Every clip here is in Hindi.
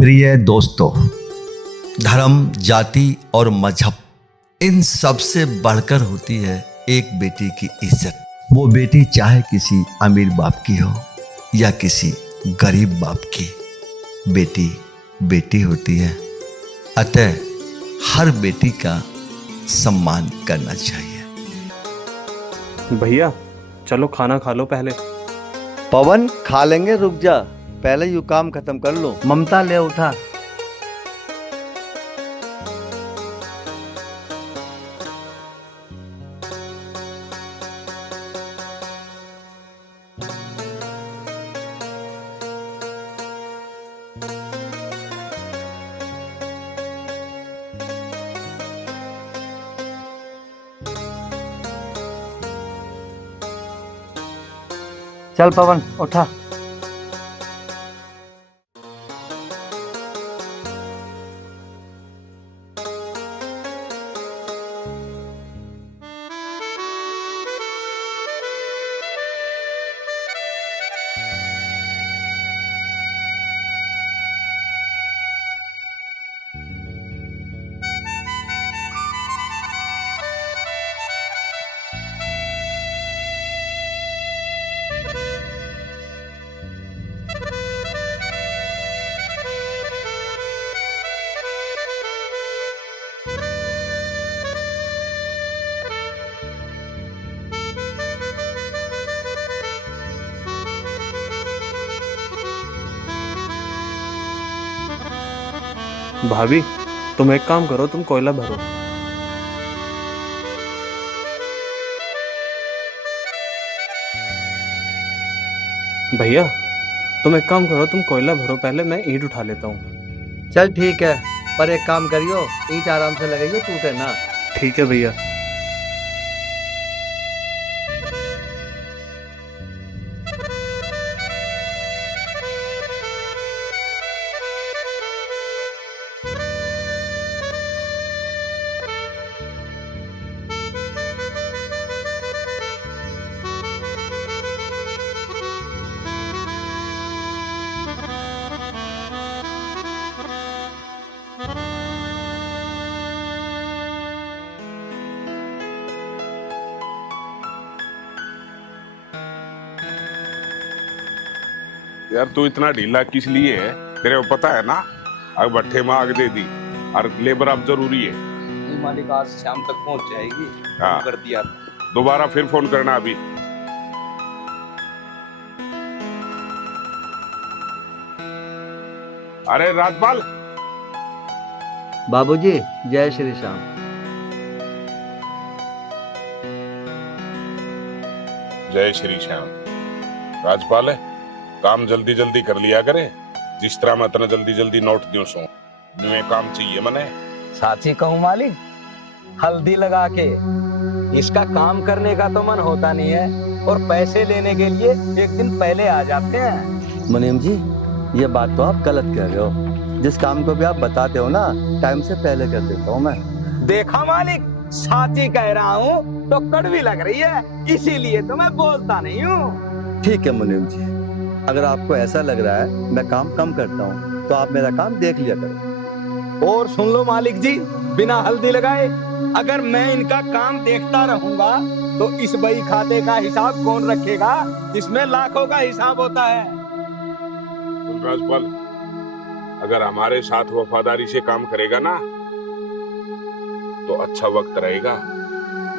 प्रिय दोस्तों, धर्म, जाति और मजहब इन सब से बढ़कर होती है एक बेटी की इज्जत। वो बेटी चाहे किसी अमीर बाप की हो या किसी गरीब बाप की, बेटी बेटी होती है। अतः हर बेटी का सम्मान करना चाहिए। भैया चलो खाना खा लो पहले। पवन खा लेंगे, रुक जा, पहले यू काम खत्म कर लो। ममता ले उठा। चल पवन उठा। भाभी तुम एक काम करो, तुम कोयला भरो। भैया तुम एक काम करो, तुम कोयला भरो पहले, मैं ईंट उठा लेता हूँ। चल ठीक है, पर एक काम करियो, ईंट आराम से लगाइयो, टूटे ना। ठीक है भैया। यार तू इतना ढीला किस लिए है? तेरे को पता है ना, अब भट्ठे में आग दे दी और लेबर अब जरूरी है। नहीं मालिक, आज शाम तक पहुंच जाएगी। हाँ कर दिया। दोबारा फिर फोन करना अभी। अरे राजपाल। बाबूजी जय श्री श्याम। जय श्री श्याम। राजपाल है, काम जल्दी जल्दी कर लिया करे, जिस तरह मैं इतना जल्दी जल्दी नोट दूं सो मैं काम चाहिए मने। साची कहूँ मालिक, हल्दी लगा के इसका काम करने का तो मन होता नहीं है और पैसे लेने के लिए एक दिन पहले आ जाते हैं। मुनीम जी, ये बात तो आप गलत कह रहे हो। जिस काम को भी आप बताते हो ना, टाइम से पहले कर देता हूँ मैं। देखा मालिक, साची कह रहा हूँ तो कड़वी लग रही है, इसीलिए तो मैं बोलता नहीं हूँ। ठीक है मुनीम जी, अगर आपको ऐसा लग रहा है मैं काम कम करता हूँ तो आप मेरा काम देख लिया करो। और सुन लो मालिक जी, बिना हल्दी लगाए अगर मैं इनका काम देखता रहूंगा तो इस बही खाते का हिसाब कौन रखेगा, जिसमें लाखों का हिसाब होता है। सुन राजपाल, अगर हमारे साथ वफादारी से काम करेगा ना तो अच्छा वक्त रहेगा,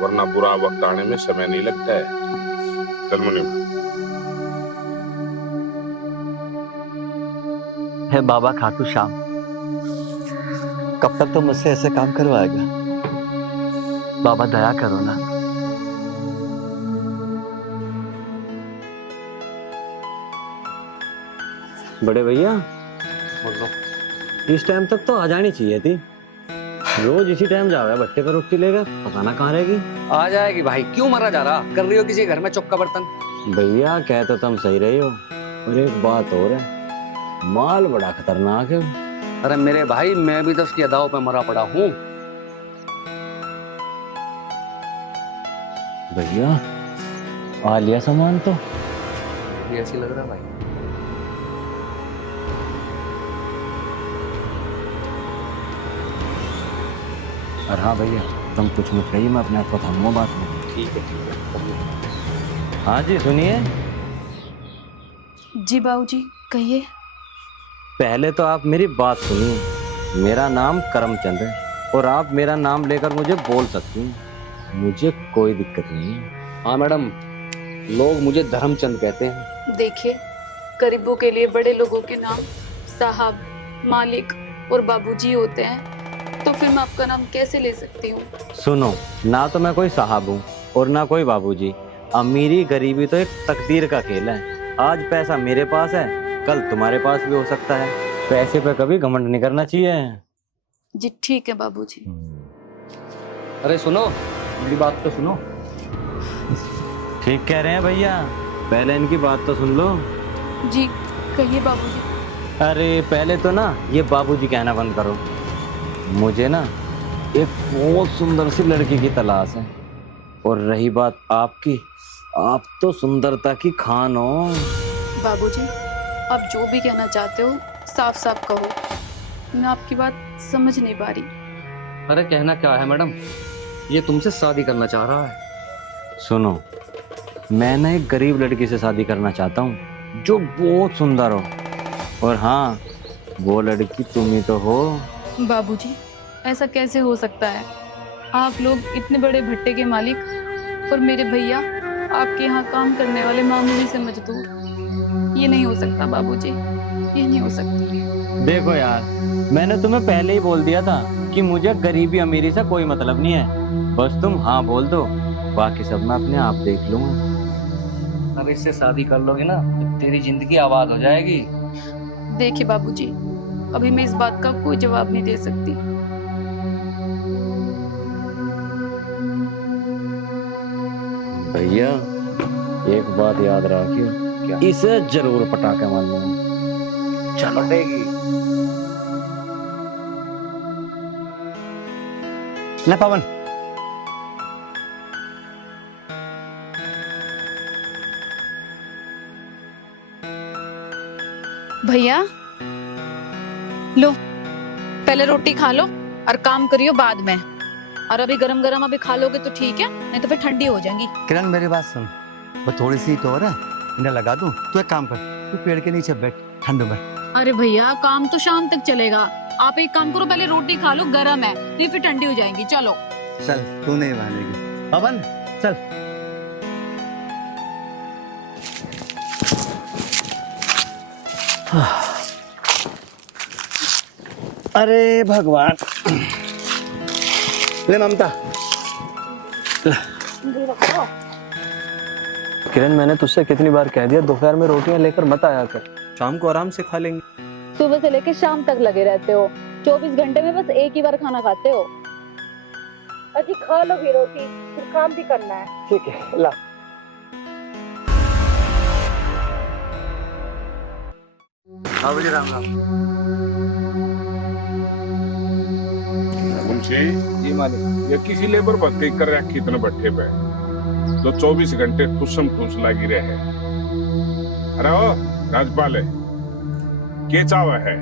वरना बुरा वक्त आने में समय नहीं लगता है। चल मुनीम। है बाबा खाटू श्याम, कब तक तो मुझसे ऐसे काम करवाएगा? बाबा दया करो ना। बड़े भैया बोलो। इस टाइम तक तो आ जानी चाहिए थी। रोज इसी टाइम जावे भट्टे पर रोटी लेगा, पता ना कहाँ रहेगी। आ जाएगी भाई, क्यों मरा जा रहा? कर रही हो किसी घर में चौका बर्तन? भैया कह तो तुम सही रही हो, और एक बात और है, माल बड़ा खतरनाक है। अरे मेरे भाई, मैं भी तो उसकी अदाओं पे मरा पड़ा हूँ। भैया आ लिया सामान तो? ये ऐसी लग रहा है भाई। और हाँ भैया, तुम कुछ मत कहिए, मैं अपने आप को थामूंगा बात में। ठीक है। हाँ जी सुनिए, जी बाबूजी कहिए। पहले तो आप मेरी बात सुनिए। मेरा नाम करमचंद है और आप मेरा नाम लेकर मुझे बोल सकती हैं, मुझे कोई दिक्कत नहीं है। हाँ मैडम, लोग मुझे धर्मचंद कहते हैं। देखिए, गरीबों के लिए बड़े लोगों के नाम साहब, मालिक और बाबूजी होते हैं, तो फिर मैं आपका नाम कैसे ले सकती हूँ? सुनो, ना तो मैं कोई साहब हूँ और ना कोई बाबूजी। अमीरी गरीबी तो एक तकदीर का खेल है। आज पैसा मेरे पास है, कल तुम्हारे पास भी हो सकता है। पैसे पे कभी घमंड नहीं करना चाहिए। जी ठीक है बाबूजी। अरे सुनो, मेरी बात तो सुनो। ठीक कह रहे हैं भैया, पहले इनकी बात तो सुन लो। जी कहिए बाबूजी। अरे पहले तो ना ये बाबूजी कहना बंद करो। मुझे ना एक बहुत सुंदर सी लड़की की तलाश है, और रही बात आपकी, आप तो सुंदरता की खान हो। बाबूजी, आप जो भी कहना चाहते हो साफ साफ कहो, मैं आपकी बात समझ नहीं पा रही। अरे कहना क्या है मैडम, ये तुमसे शादी करना चाह रहा है। सुनो, मैं ना एक गरीब लड़की से शादी करना चाहता हूँ जो बहुत सुंदर हो, और हाँ, वो लड़की तुम ही तो हो। बाबूजी, ऐसा कैसे हो सकता है? आप लोग इतने बड़े भट्टे के मालिक और मेरे भैया आपके यहाँ काम करने वाले मामूली से मजदूर। ये नहीं हो सकता बाबूजी, ये नहीं हो सकता। देखो यार, मैंने तुम्हें पहले ही बोल दिया था कि मुझे गरीबी अमीरी से कोई मतलब नहीं है। बस तुम हाँ बोल दो, बाकी सब मैं अपने आप देख लूंगा। अब इससे शादी कर लोगे ना तो तेरी जिंदगी आबाद हो जाएगी। देखिए बाबूजी, अभी मैं इस बात का कोई जवाब नहीं दे सकती। भैया एक बात याद रखियो, इसे जरूर पटाखे मारना। चलो देगी। ले पवन, भैया लो, पहले रोटी खा लो और काम करियो बाद में। और अभी गरम गरम अभी खा लोगे तो ठीक है, नहीं तो फिर ठंडी हो जाएंगी। किरण मेरी बात सुन, वो थोड़ी सी तो और है, इन्हें लगा दूं। तू एक काम कर, तू पेड़ के नीचे बैठ ठंड में। अरे भैया, काम तो शाम तक चलेगा। आप एक काम करो, पहले रोटी खा लो, गरम है, नहीं फिर ठंडी हो जाएंगी। चलो चल, तू नहीं मानेगी। पवन चल। अरे भगवान, ले ममता। किरण, मैंने तुझसे कितनी बार कह दिया दोपहर में रोटियां लेकर मत आया कर, शाम को आराम से खा लेंगे। सुबह से लेकर शाम तक लगे रहते हो, 24 घंटे में बस एक ही बार खाना खाते हो। अजी खा लो भी रोटी, फिर काम भी करना है। ठीक है, ला। हाँ मुझे राम राम। मुंशी, जी मालिक। ये किसी लेबर भत्ते कर रहा कितने भट्टे पे जो 24 घंटे ठुसम ठुस लगी रहे। अरे ओ राजपाल है, के चावा है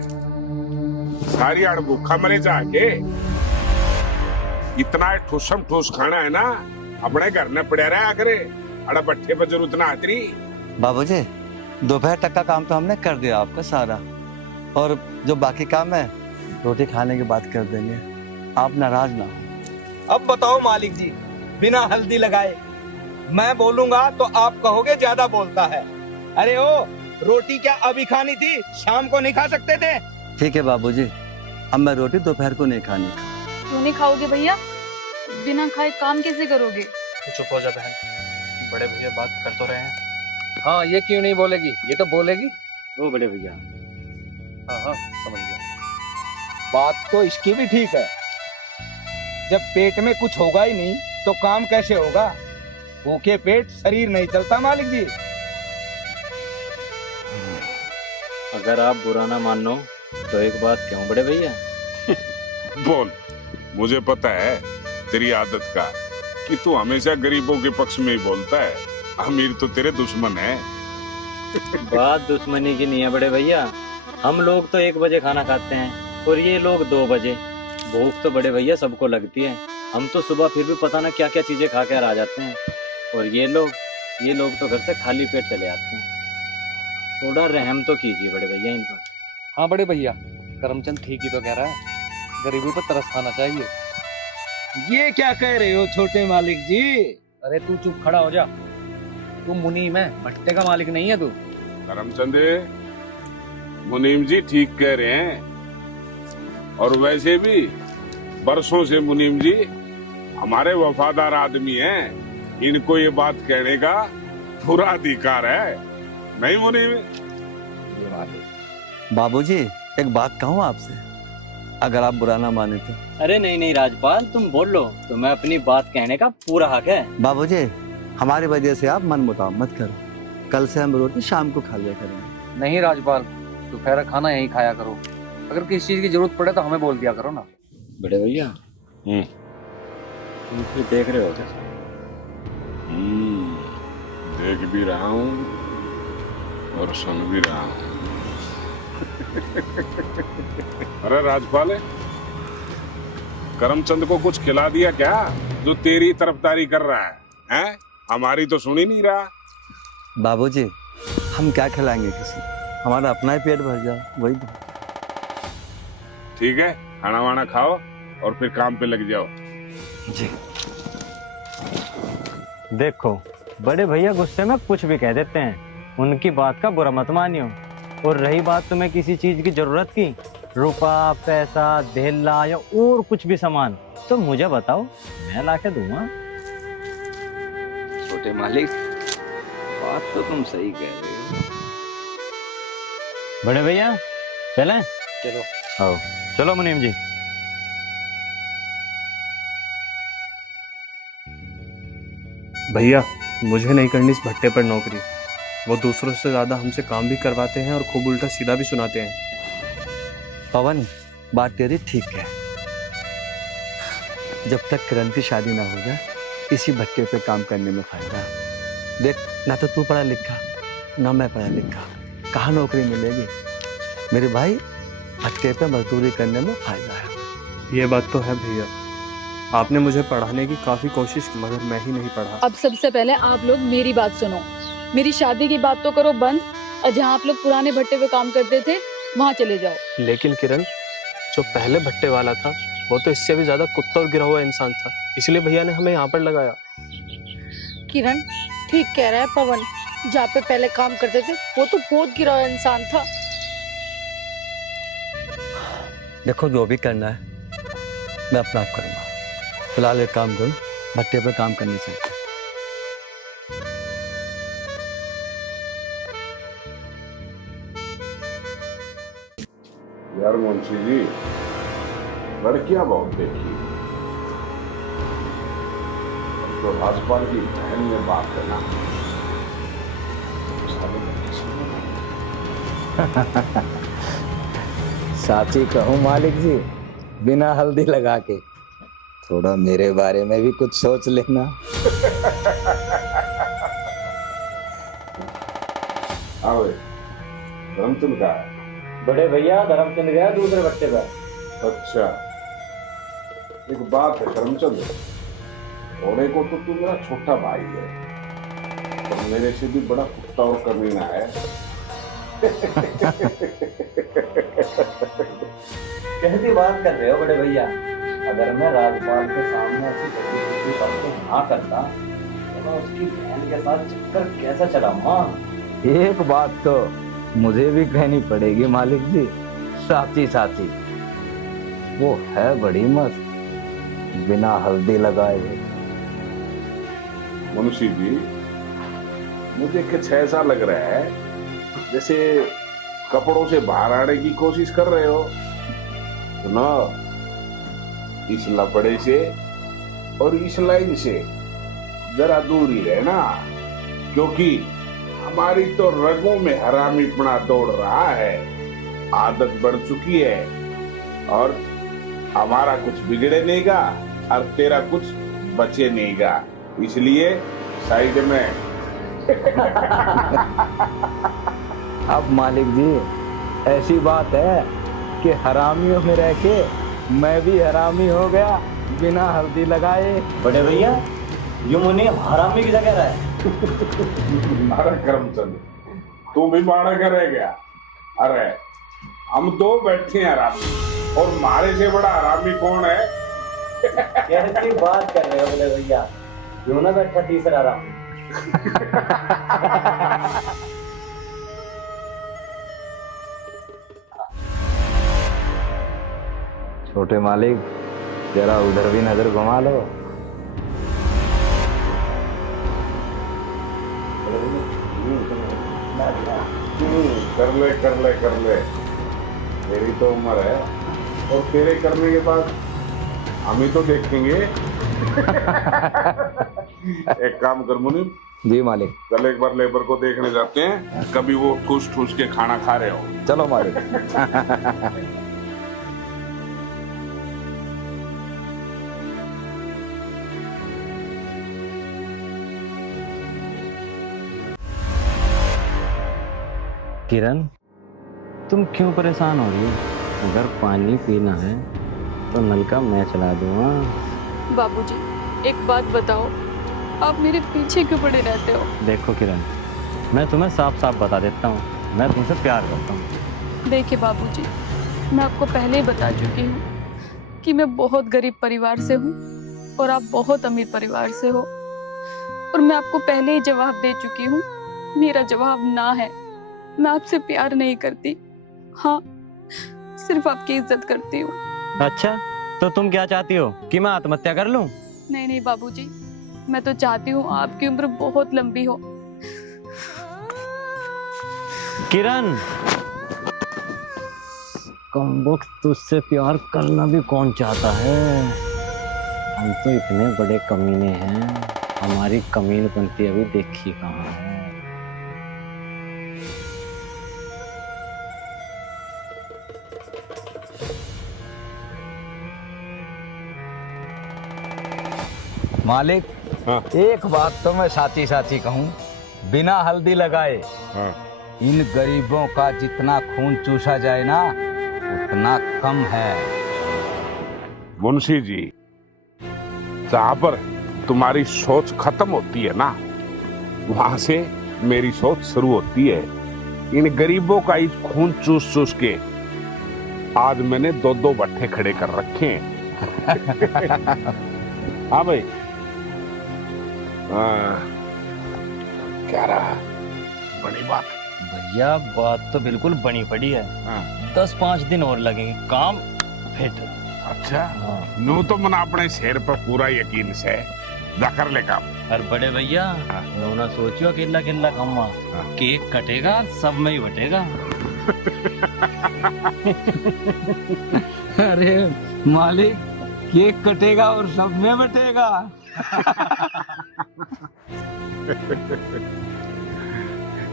सारी आड़ भूखा मरे जाके। इतना ठुसम ठुस खाना है ना, अपने घर में पड़ा रहा करे। अड़ा भट्टे पर जरूरत ना आती। बाबूजी, दोपहर तक का काम तो हमने कर दिया आपका सारा, और जो बाकी काम है रोटी खाने के बाद कर देंगे। आप नाराज ना हो। अब बताओ मालिक जी, बिना हल्दी लगाए मैं बोलूंगा तो आप कहोगे ज्यादा बोलता है। अरे ओ, रोटी क्या अभी खानी थी, शाम को नहीं खा सकते थे? ठीक है बाबूजी, अब मैं रोटी दोपहर को नहीं खानी। क्यों नहीं खाओगे भैया? बिना खाए काम कैसे करोगे? चुप हो जा बहन, बड़े भैया बात कर तो रहे हैं। हाँ, ये क्यों नहीं बोलेगी, ये तो बोलेगी। वो बड़े भैया, हाँ हाँ समझ गया। बात तो इसकी भी ठीक है। जब पेट में कुछ होगा ही नहीं तो काम कैसे होगा? भूखे पेट शरीर नहीं चलता मालिक जी। अगर आप बुरा ना मानो तो एक बात कहूँ बड़े भैया। बोल, मुझे पता है तेरी आदत का कि तू हमेशा गरीबों के पक्ष में ही बोलता है। अमीर तो तेरे दुश्मन है। बात दुश्मनी की नहीं है बड़े भैया, हम लोग तो 1 बजे खाना खाते हैं और ये लोग 2 बजे। भूख तो बड़े भैया सबको लगती है। हम तो सुबह फिर भी पता ना क्या क्या चीजें खा कर आ जाते हैं, और ये लोग तो घर से खाली पेट चले आते हैं। थोड़ा रहम तो कीजिए बड़े भैया इन पर। हाँ बड़े भैया, करमचंद ठीक ही तो कह रहा है, गरीबी पर तरस खाना चाहिए। ये क्या कह रहे हो छोटे मालिक जी? अरे तू चुप खड़ा हो जा, तू मुनीम है, भट्टे का मालिक नहीं है तू। करमचंद, मुनीम जी ठीक कह रहे हैं, और वैसे भी बरसों से मुनीम जी हमारे वफादार आदमी हैं, इनको ये बात कहने का पूरा अधिकार है, नहीं मुनीम? बाबूजी एक बात कहूँ आपसे, अगर आप बुरा ना माने तो। अरे नहीं नहीं राजपाल, तुम बोल लो, तुम्हें अपनी बात कहने का पूरा हक है। बाबूजी हमारी वजह से आप मन मुटाव मत करो, कल से हम रोटी शाम को खा लिया करेंगे। नहीं राजपाल, दोपहर का खाना यहीं खाया करो, अगर किसी चीज की जरूरत पड़े तो हमें बोल दिया करो ना। बड़े भैया तुम फिर देख रहे हो क्या? देख भी रहा हूँ और सुन भी रहा हूँ। अरे राजपाल, करमचंद को कुछ खिला दिया क्या जो तेरी तरफदारी कर रहा है? हैं? हमारी तो सुन ही नहीं रहा। बाबूजी हम क्या खिलाएंगे किसी, हमारा अपना ही पेट भर जाए वही तो। ठीक है, खाना वाना खाओ और फिर काम पे लग जाओ। जी। देखो बड़े भैया गुस्से में कुछ भी कह देते हैं, उनकी बात का बुरा मत मानियो। और रही बात तुम्हें किसी चीज की जरूरत की, रुपया पैसा धेला या और कुछ भी सामान, तो मुझे बताओ, मैं ला के दूंगा। छोटे मालिक बात तो तुम सही कह रहे हो। बड़े भैया चलें? चलो आओ चलो मुनीम जी। भैया मुझे नहीं करनी इस भट्टे पर नौकरी, वो दूसरों से ज्यादा हमसे काम भी करवाते हैं और खूब उल्टा सीधा भी सुनाते हैं। पवन बात तेरी ठीक है, जब तक किरण की शादी ना हो जाए इसी भट्टे पे काम करने में फायदा है। देख ना तो तू पढ़ा लिखा ना मैं पढ़ा लिखा, कहाँ नौकरी मिलेगी? मेरे भाई भट्टे पे मजदूरी करने में फायदा है। ये बात तो है भैया, आपने मुझे पढ़ाने की काफी कोशिश की मगर मैं ही नहीं पढ़ा। अब सबसे पहले आप लोग मेरी बात सुनो, मेरी शादी की बात तो करो बंद, और जहाँ आप लोग पुराने भट्टे पे काम करते थे वहाँ चले जाओ। लेकिन किरण, जो पहले भट्टे वाला था वो तो इससे भी ज्यादा कुत्ता और गिरा हुआ इंसान था, इसलिए भैया ने हमें यहाँ पर लगाया। किरण ठीक कह रहा है पवन, जहाँ पे पहले काम करते थे वो तो बहुत गिरा हुआ इंसान था। देखो जो भी करना है मैं अपना आप करूँगा, फिलहाल एक काम करूँ, भट्टे पे काम करने से। यार मुंशी जी, लड़कियां बहुत देखी, तो राजपाल की बहन ने बात करना साची कहूँ मालिक जी, बिना हल्दी लगा के थोड़ा मेरे बारे में भी कुछ सोच लेना। आवे, धर्मचंद का है? बड़े भैया धर्मचंद गया दूसरे भट्टे पर। अच्छा, एक बात है करमचंद, घोड़े को तो तू मेरा छोटा भाई है, और मेरे से भी बड़ा कुत्ता और कमीना है। कैसी बात कर रहे हो बड़े भैया? अगर मैं राजपाल के सामने ऐसी छोटी बातें ना करता तो मैं उसकी बहन के साथ चक्कर कैसा चलाऊंगा? एक बात तो मुझे भी कहनी पड़ेगी मालिक जी, साची साची वो है बड़ी मस्त, बिना हल्दी लगाए। मुंशी जी, मुझे कुछ ऐसा लग रहा है जैसे कपड़ों से बाहर आने की कोशिश कर रहे हो। सुनो, इस लपड़े से और इस लाइन से जरा दूर ही रहना, क्योंकि हमारी तो रगों में हरामीपना दौड़ रहा है, आदत बढ़ चुकी है, और हमारा कुछ बिगड़े नहीं गा और तेरा कुछ बचे नहीं गा, इसलिए साइड में। अब मालिक जी ऐसी बात है कि हरामियों में रह के मैं भी हरामी हो गया बिना हल्दी लगाए। बड़े भैया ये मुन्नी हरामी की जगह रहा है। अरे करमचंद, तू भी बाड़ा का रह गया। अरे हम तो बैठे हैं आरामी, और मारे से बड़ा आरामी कौन है? कैसी बात कर रहे हो बड़े भैया, क्यों ना बैठा तीसरा आरामी। छोटे मालिक जरा उधर भी नजर घुमा लो। कर ले, मेरी तो उम्र है, और तेरे करने के बाद हम ही तो देखेंगे। एक काम कर मुनीम, जी मालिक। कल एक बार लेबर को देखने जाते हैं, कभी वो ठूस ठूस के खाना खा रहे हो। चलो मालिक। किरण, तुम क्यों परेशान हो रही हो? अगर पानी पीना है तो नल का मैं चला दूंगा। बाबूजी, एक बात बताओ, आप मेरे पीछे क्यों पड़े रहते हो? देखो किरण, मैं तुम्हें साफ साफ बता देता हूँ, मैं तुमसे प्यार करता हूँ। देखिए बाबूजी, मैं आपको पहले ही बता चुकी हूँ कि मैं बहुत गरीब परिवार से हूँ और आप बहुत अमीर परिवार से हो, और मैं आपको पहले ही जवाब दे चुकी हूँ, मेरा जवाब ना है। मैं आपसे प्यार नहीं करती, हाँ सिर्फ आपकी इज्जत करती हूँ। अच्छा, तो तुम क्या चाहती हो कि मैं आत्महत्या कर लूं? नहीं नहीं बाबूजी, मैं तो चाहती हूँ आपकी उम्र बहुत लंबी हो। किरण, कमबख्त तुझसे प्यार करना भी कौन चाहता है? हम तो इतने बड़े कमीने हैं, हमारी कमीनपंती अभी देखी कहाँ है। मालिक, हाँ। एक बात तो मैं साची साची कहूँ, बिना हल्दी लगाए हाँ। इन गरीबों का जितना खून चूसा जाए ना उतना कम है। मुंशी जी, जहां पर तुम्हारी सोच खत्म होती है ना, वहां से मेरी सोच शुरू होती है। इन गरीबों का इस खून चूस चूस के आज मैंने 2-2 भट्ठे खड़े कर रखे हैं। हाँ भाई, क्या रहा बड़ी बात? भैया बात तो बिल्कुल बनी पड़ी है। 10-5 दिन और लगेंगे, काम फिट। अच्छा, हाँ। नू तो मना अपने शेर पर पूरा यकीन से कर ले काम। और बड़े भैया, ना सोचियो अकेला अकेला कमा, केक कटेगा सब में ही बटेगा। अरे मालिक, केक कटेगा और सब में बटेगा।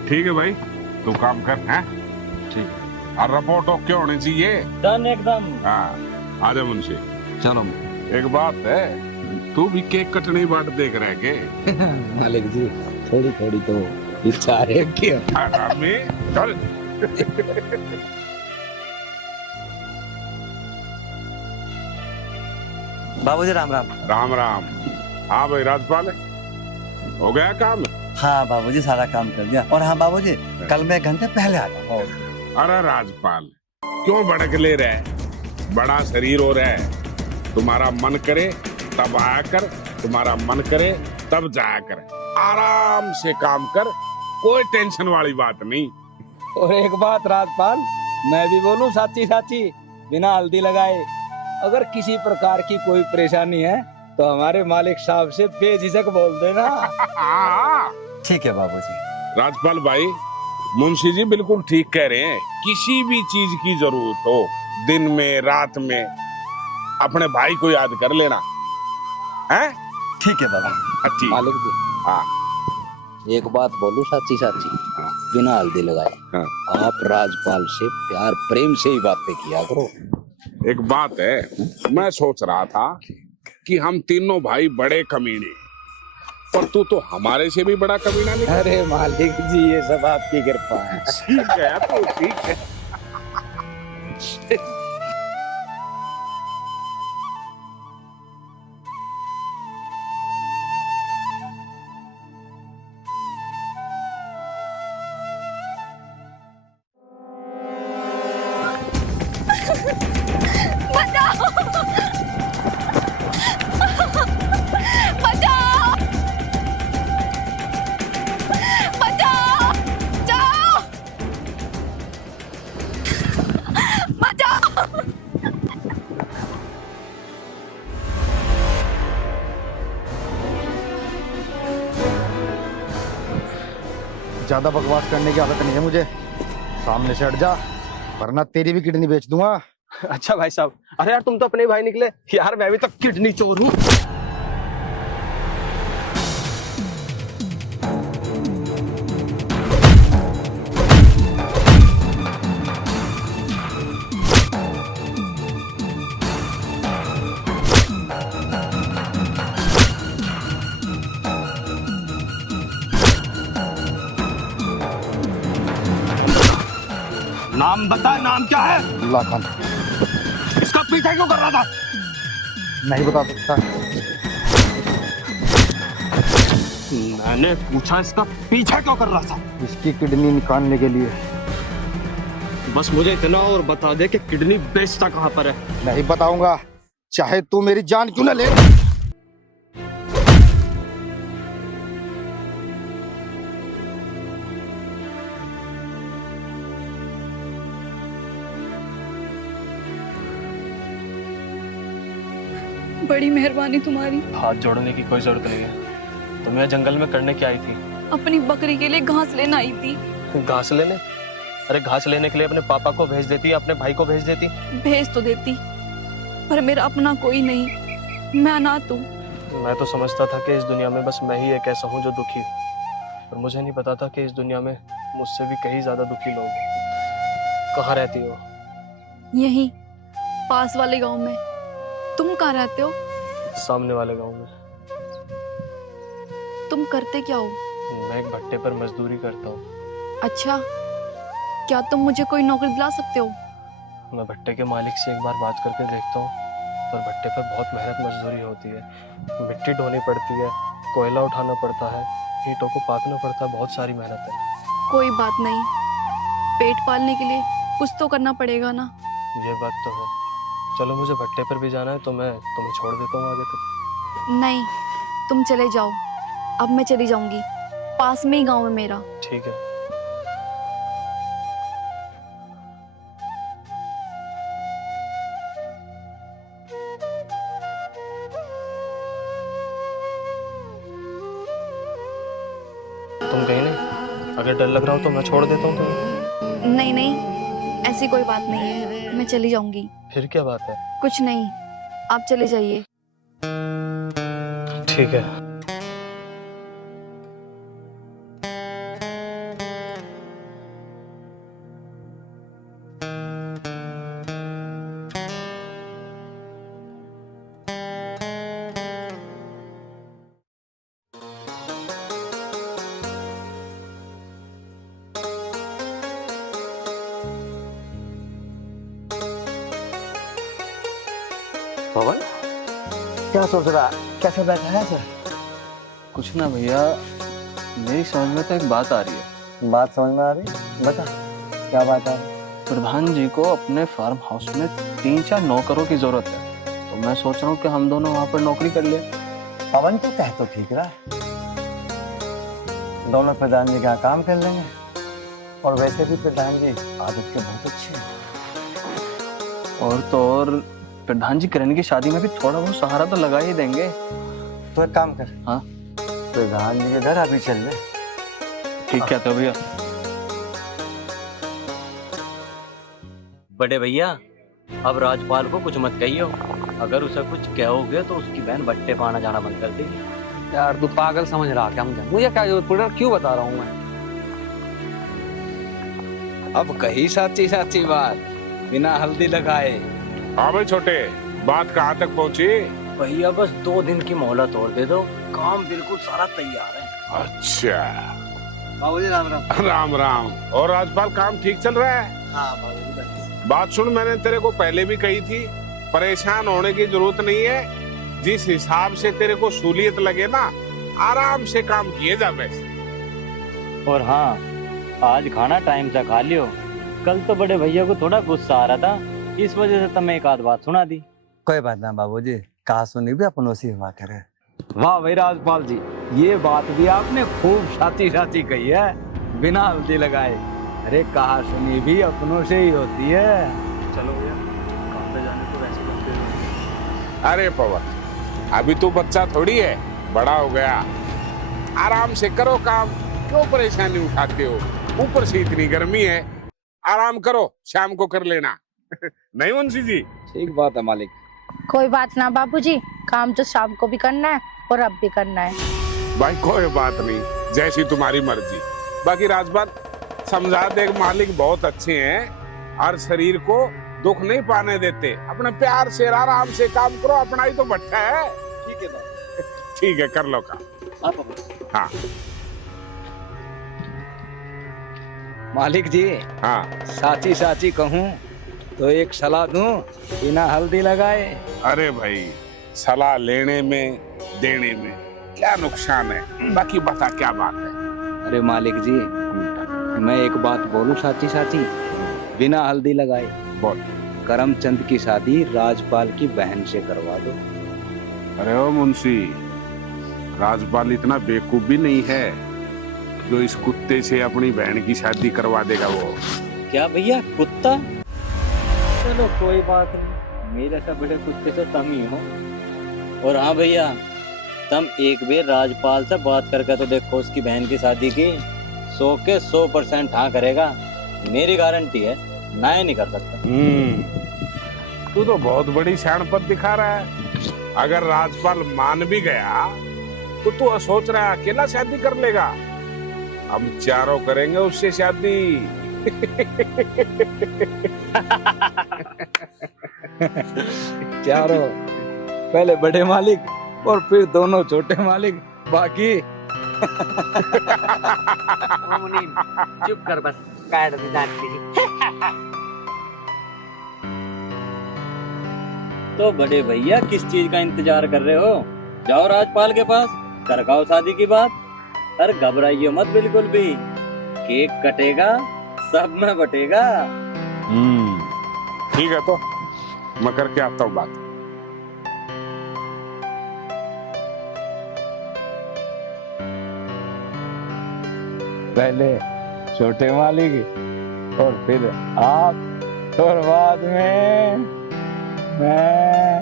ठीक है भाई, तू काम कर। हैं? ठीक। और रिपोर्ट ओके होनी चाहिए। डन एकदम। हाँ, आजा मुंशी। चलो एक बात है, तू भी केक कटने की बात देख रहे के? मालिक जी, थोड़ी थोड़ी तो इच्छा है कि आरामी, चल। बाबूजी राम राम। राम राम। हाँ भाई राजपाल, हो गया काम? हाँ बाबूजी, सारा काम कर दिया। और हाँ बाबूजी, कल मैं 1 घंटे पहले आ जाऊंगा। अरे राजपाल, क्यों भड़क ले रहे? बड़ा शरीर हो रहा है, तुम्हारा मन करे तब आया कर, तुम्हारा मन करे तब जाया कर। आराम से काम कर, कोई टेंशन वाली बात नहीं। और एक बात राजपाल, मैं भी बोलूं साची साची, बिना हल्दी लगाए अगर किसी प्रकार की कोई परेशानी है तो हमारे मालिक साहब से बेझिझक बोल देना। ठीक है बाबूजी। राजपाल भाई, मुंशी जी बिल्कुल ठीक कह रहे हैं। किसी भी चीज की जरूरत हो, दिन में रात में, अपने भाई को याद कर लेना है। ठीक है बाबा। ठीक। मालिक जी, हाँ, एक बात बोलूं साची साची, बिना हल्दी लगाए हाँ। आप राजपाल से प्यार प्रेम से ही बातें किया करो। एक बात है, मैं सोच रहा था कि हम तीनों भाई बड़े कमीने, पर तू तो हमारे से भी बड़ा कमीना निकला। अरे मालिक जी, ये सब आपकी कृपा है। ठीक है तो ठीक है। ज्यादा बकवास करने की आदत नहीं है मुझे। सामने से हट जा वरना तेरी भी किडनी बेच दूंगा। अच्छा भाई साहब, अरे यार तुम तो अपने भाई निकले यार, मैं भी तो किडनी चोर हूँ। नाम बता, नाम क्या है? अब्दुल्ला खान। इसका पीछा क्यों कर रहा था? नहीं बता सकता। मैंने पूछा इसका पीछा क्यों कर रहा था? इसकी किडनी निकालने के लिए। बस मुझे इतना और बता दे कि किडनी बेचता कहाँ पर है। नहीं बताऊंगा, चाहे तू मेरी जान क्यों न ले। बड़ी मेहरबानी तुम्हारी। हाथ जोड़ने की कोई जरूरत नहीं है। तुम यहाँ जंगल में करने क्या आई थी? अपनी बकरी के लिए घास लेना आई थी। घास लेने? अरे घास लेने के लिए अपने पापा को भेज देती, अपने भाई को भेज देती। भेज तो देती, पर मेरा अपना कोई नहीं, मैं अनाथ हूँ। मैं तो समझता था कि इस दुनिया में बस मैं ही एक ऐसा हूँ जो दुखी हूँ, पर मुझे नहीं पता था कि इस दुनिया में मुझसे भी कहीं ज्यादा दुखी लोग हैं। कहाँ रहती हो? यहीं पास वाले गांव में। तुम कहाँ रहते हो? सामने वाले गांव में। तुम करते क्या हो? मैं एक भट्टे पर मजदूरी करता हूँ। अच्छा, क्या तुम मुझे कोई नौकरी दिला सकते हो? मैं भट्टे के मालिक से एक बार बात करके देखता हूँ, पर भट्टे पर बहुत मेहनत मजदूरी होती है। मिट्टी ढोनी पड़ती है, कोयला उठाना पड़ता है, ईंटों को पाथना पड़ता है, बहुत सारी मेहनत है। कोई बात नहीं, पेट पालने के लिए कुछ तो करना पड़ेगा ना। ये बात तो है। चलो मुझे भट्टे पर भी जाना है तो मैं तुम्हें छोड़ देता हूँ आगे तक। नहीं, तुम चले जाओ, अब मैं चली जाऊंगी। पास में ही गांव है मेरा। ठीक है। तुम कहीं नहीं? अगर डर लग रहा हो तो मैं छोड़ देता हूँ तुम्हें। नहीं नहीं, ऐसी कोई बात नहीं है, मैं चली जाऊंगी। फिर क्या बात है? कुछ नहीं, आप चले जाइए। ठीक है। पवन, क्या सोच रहा? कैसे बैठा है सर? कुछ ना भैया, मेरी समझ में तो एक बात आ रही है। बात समझ में आ रही? बता, क्या बात आ रही? प्रधान जी को अपने फार्म हाउस में 3-4 नौकरों की जरूरत है, तो मैं सोच रहा हूँ कि हम दोनों वहाँ पर नौकरी कर ले। पवन तो कह तो ठीक रहा, दोनों प्रधान जी का काम कर लेंगे, और वैसे भी प्रधान जी आदत के बहुत अच्छे हैं। और तो और प्रधान जी किरण की शादी में भी थोड़ा बहुत सहारा तो लगा ही देंगे। तो एक काम कर, हाँ, प्रधान जी के घर अभी चल ले। ठीक कहते हो भैया। बड़े भैया, अब राजपाल को कुछ मत कहियो। अगर उसे कुछ कहोगे तो उसकी बहन भट्टे पर आना जाना बंद कर देगी। यार तू पागल समझ रहा क्या मुझे? क्या जरूरत पड़ रहा, क्यों बता रहा हूँ मैं? अब कही साची साची बात बिना हल्दी लगाए। हाँ भाई छोटे, बात कहाँ तक पहुँची? भैया बस 2 दिन की मोहलत और दे दो, काम बिल्कुल सारा तैयार है। अच्छा, बाबूजी राम राम। राम राम। और राजपाल काम ठीक चल रहा है? हाँ बाबूजी। बात सुन, मैंने तेरे को पहले भी कही थी, परेशान होने की जरूरत नहीं है। जिस हिसाब से तेरे को सहूलियत लगे ना, आराम से काम किए जा। वैसे और हाँ, आज खाना टाइम से खा लियो। कल तो बड़े भैया को थोड़ा गुस्सा आ रहा था, इस वजह से तुम्हें एक आध बात सुना दी। कोई बात ना बाबूजी, कहा सुनी भी अपन उसी हुआ करे। वाह भाई राजपाल जी, ये बात भी आपने खूब साची साची कही है, बिना हल्दी लगाए। अरे कहा सुनी भी अपनों से ही होती है। चलो भैया, काम पे जाने को वैसे बनते हैं। अरे पवन, अभी तू बच्चा थोड़ी है, बड़ा हो गया। आराम से करो काम, क्यों परेशानी उठाते हो? ऊपर से इतनी गर्मी है, आराम करो, शाम को कर लेना। नहीं मुंशी जी? ठीक बात है मालिक। कोई बात ना बाबूजी, काम तो शाम को भी करना है और अब भी करना है। भाई कोई बात नहीं, जैसी तुम्हारी मर्जी। बाकी राजपाल समझा दे, मालिक बहुत अच्छे हैं और शरीर को दुख नहीं पाने देते। अपने प्यार से आराम से काम करो, अपना ही तो भट्टा है। ठीक है बाबू। ठीक है, कर लो काम। हाँ मालिक जी, हाँ। साची साची कहूँ तो एक सलाह दूं, बिना हल्दी लगाए। अरे भाई, सलाह लेने में देने में क्या नुकसान है? बाकी बता क्या बात है? अरे मालिक जी, मैं एक बात बोलूं साची साची, बिना हल्दी लगाए। बोल। करमचंद की शादी राजपाल की बहन से करवा दो। अरे ओ मुंशी, राजपाल इतना बेवकूफ भी नहीं है जो इस कुत्ते से अपनी बहन की शादी करवा देगा। वो क्या भैया, कुत्ता? चलो कोई बात नहीं, मेरे से बड़े कुत्ते तो तुम ही हो। और हाँ भैया, तुम एक बार राजपाल से बात करके तो देखो, उसकी बहन की शादी की 100 के 100% हाँ करेगा। मेरी गारंटी है, ना ही नहीं कर सकता। तू तो बहुत बड़ी शानपत दिखा रहा है। अगर राजपाल मान भी गया तो तू सोच रहा है अकेला शादी कर लेगा? हम चारों करेंगे उससे शादी। चारों, पहले बड़े मालिक और फिर दोनों छोटे मालिक, बाकी चुप कर बस, काट दे दांत तेरी। तो बड़े भैया किस चीज का इंतजार कर रहे हो? जाओ राजपाल के पास, करवाओ शादी की बात। अरे घबराइए मत बिल्कुल भी, केक कटेगा, सब में बटेगा। ठीक है, तो मैं करके आता हूँ बात। पहले छोटे मालिक और फिर आप और बाद में मैं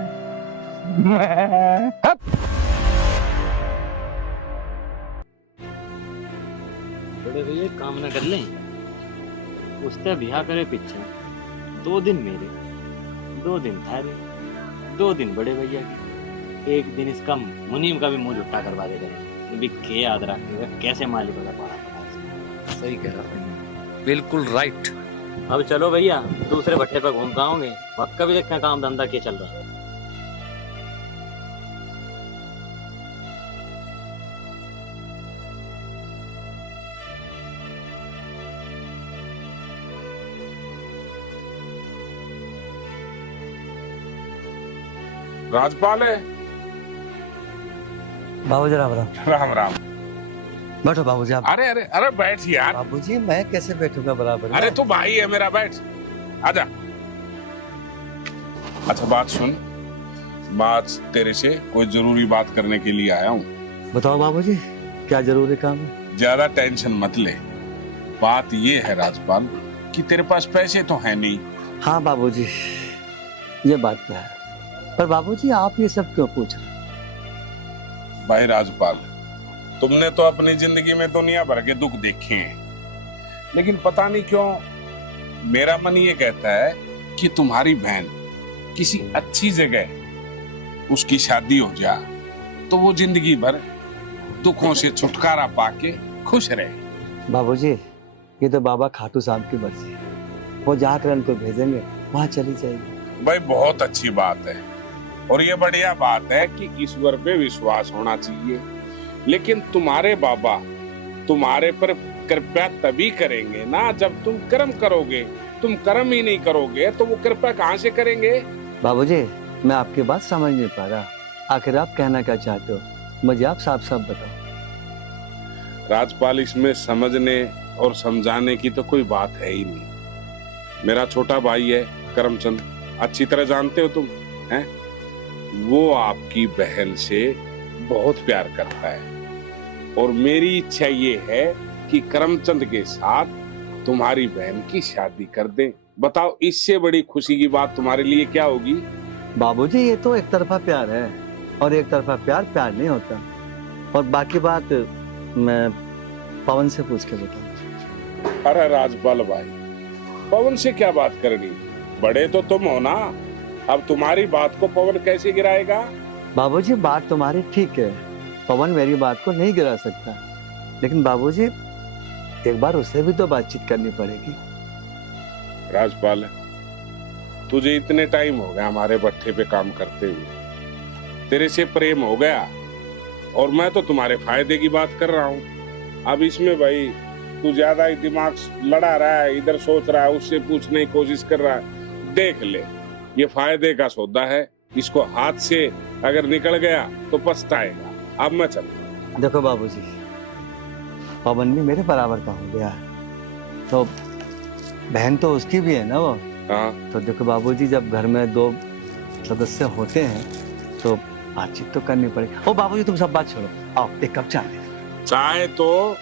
बड़े भैया काम न कर लें, उससे ब्याह करे पीछे 2 दिन मेरे, 2 दिन थारे, 2 दिन बड़े भैया के, 1 दिन इसका मुनीम का भी मुंह झुट्टा करवा दे करें। अभी के याद रखेगा कैसे मालिक होगा पारा पड़ा। सही कह रहा भाई, बिल्कुल राइट। अब चलो भैया, दूसरे भट्टे पर घूम पाओगे, वक्त का भी देखना काम धंधा क्या चल रहा है। राजपाल है? बाबूजी राम राम। राम राम। बैठो बाबूजी आप। अरे अरे अरे बैठ यार। बाबूजी मैं कैसे बैठूंगा बराबर में? अरे तू भाई है मेरा, बैठ, आजा। अच्छा बात सुन, बात तेरे से कोई जरूरी बात करने के लिए आया हूँ। बताओ बाबूजी, क्या जरूरी काम है? ज्यादा टेंशन मत ले। बात ये है राजपाल कि तेरे पास पैसे तो है नहीं। हाँ बाबूजी, ये बात तो है, पर बाबूजी आप ये सब क्यों पूछ रहे? भाई राजपाल, तुमने तो अपनी जिंदगी में दुनिया भर के दुख देखे हैं, लेकिन पता नहीं क्यों मेरा मन ये कहता है कि तुम्हारी बहन किसी अच्छी जगह उसकी शादी हो जा तो वो जिंदगी भर दुखों से छुटकारा पाके खुश रहे। बाबूजी, ये तो बाबा खाटू साहब की मर्जी है, वो जहाँ कर उनको भेजेंगे वहाँ चली जाएगी। भाई बहुत अच्छी बात है, और ये बढ़िया बात है कि ईश्वर पे विश्वास होना चाहिए, लेकिन तुम्हारे बाबा तुम्हारे पर कृपया तभी करेंगे ना जब तुम कर्म करोगे। तुम कर्म ही नहीं करोगे तो वो कृपया कहाँ से करेंगे? बाबूजी, मैं आपकी बात समझ नहीं पा रहा, आखिर आप कहना क्या चाहते हो? मुझे आप साफ साफ बताओ। राजपाल, इसमें समझने और समझाने की तो कोई बात है ही नहीं। मेरा छोटा भाई है करमचंद, अच्छी तरह जानते हो तुम, हैं? वो आपकी बहन से बहुत प्यार करता है, और मेरी इच्छा ये है कि करमचंद के साथ तुम्हारी बहन की शादी कर दें। बताओ, इससे बड़ी खुशी की बात तुम्हारे लिए क्या होगी? बाबूजी, ये तो एक तरफा प्यार है, और एक तरफा प्यार प्यार नहीं होता। और बाकी बात मैं पवन से पूछ के बताऊंगा। अरे राजपाल भाई, पवन से क्या बात करनी, बड़े तो तुम हो ना। अब तुम्हारी बात को पवन कैसे गिराएगा? बाबूजी बात तुम्हारी ठीक है, पवन मेरी बात को नहीं गिरा सकता, लेकिन बाबूजी एक बार उससे भी तो बातचीत करनी पड़ेगी। राजपाल, तुझे इतने टाइम हो गया हमारे भट्ठे पे काम करते हुए, तेरे से प्रेम हो गया और मैं तो तुम्हारे फायदे की बात कर रहा हूँ। अब इसमें भाई तू ज्यादा ही दिमाग लड़ा रहा है, इधर सोच रहा है, उससे पूछने की कोशिश कर रहा है। देख ले, ये फायदे का सौदा है, इसको हाथ से अगर निकल गया तो पछताएगा। अब मैं चलता हूँ। देखो बाबूजी, पवन भी मेरे बराबर का हो गया है, तो बहन तो उसकी भी है ना वो। हाँ, तो देखो बाबूजी, जब घर में दो सदस्य होते हैं तो बातचीत तो करनी पड़ेगी। ओ बाबूजी, तुम सब बात छोड़ो, आओ एक कप चाय ले। चाय तो